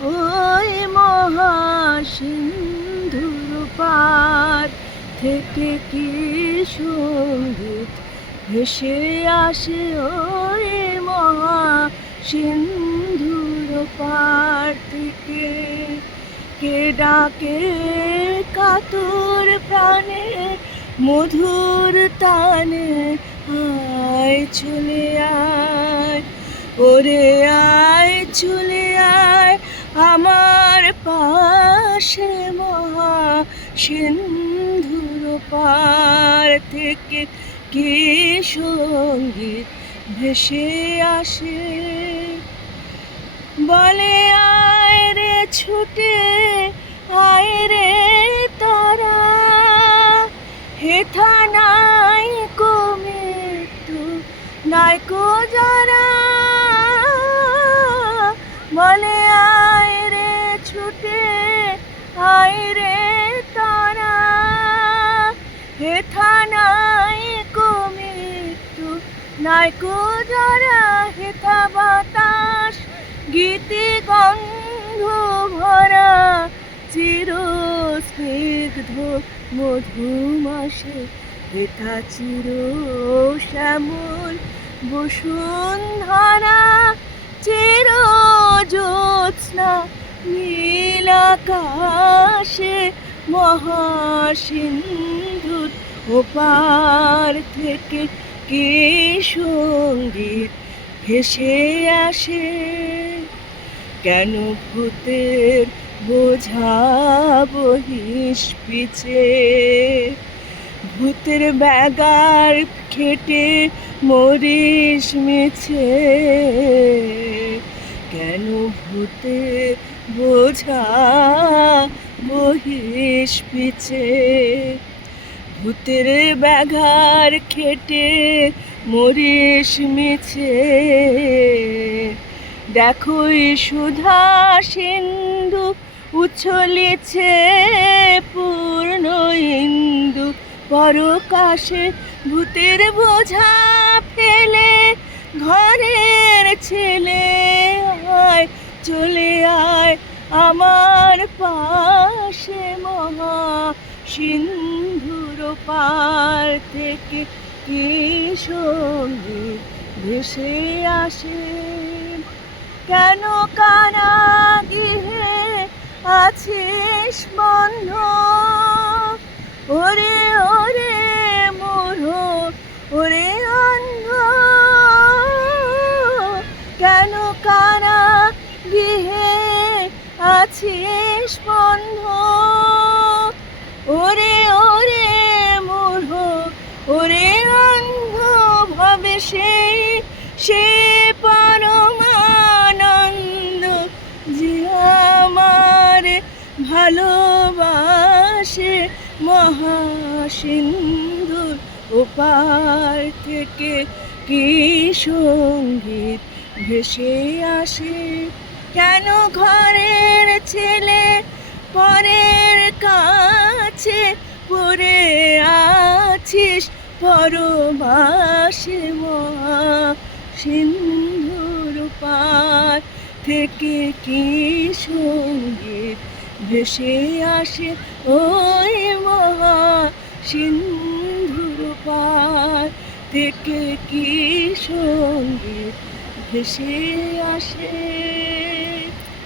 ওই মহাসিন্ধুর পার থেকে কি সংগীত ভেসে আসে ওই মহা সিন্ধুর পার থেকে। কে ডাকে কাতর প্রাণে, মধুর তানে আয় চলে আয়, ওরে আয় চলে আয়। পাশে মহা সিন্ধুর পার থেকে কি সংগীত ভেসে আসে? বলে, আয় রে ছুটে, আয় রে তারা, হেথা নাই তু নাই কো যারা। বলে, আয় ছুটে আয় রে তারা। হেথা নাই কমে তু নাই কো যারা হেথা বাতাস। গীতি গন্ধ ভরা চির স্নিগ্ধ মধুমাসে হেথা চির শ্যামল বসুন্ধরা চির জ্যোৎস্না নীল আকাশে মহাসিন্ধুর ওপার থেকে কি সংগীত ভেসে আসে? কেন ভূতের বোঝা বহিস পিছে? ভূতের ব্যাগার খেটে মরিস মিছে। কেন ভূতের বোঝা বহিস পিছে? ভূতের ব্যাঘার খেটে মরিস মিছে। দেখোই সুধা সিন্ধু উছলেছে পূর্ণ ইন্দু। পরকাশে ভূতের বোঝা ফেলে ঘরের ছেলে। চলে আয় আমার পাশে মহা সিন্ধুর পার থেকে কি সংগীত ভেসে আসে? কেন কানা গৃহে আছিস বন্ধ? ওরে ওরে আছিস, বন্ধ? ওরে ওরে, মোর। ওরে, অন্ধ ভবে সেই সে পরমানন্দ যে আমার ভালোবাসে মহাসিন্ধুর ওপার থেকে কি সংগীত ভেসে আসে? কেন ছেলে পরের কাছে পরে আছিস পরবাসে মহা সিন্ধুর পার থেকে কি সংগীত ভেসে আসে ওই মহা সিন্ধুর পার থেকে কি সংগীত ভেসে আসে?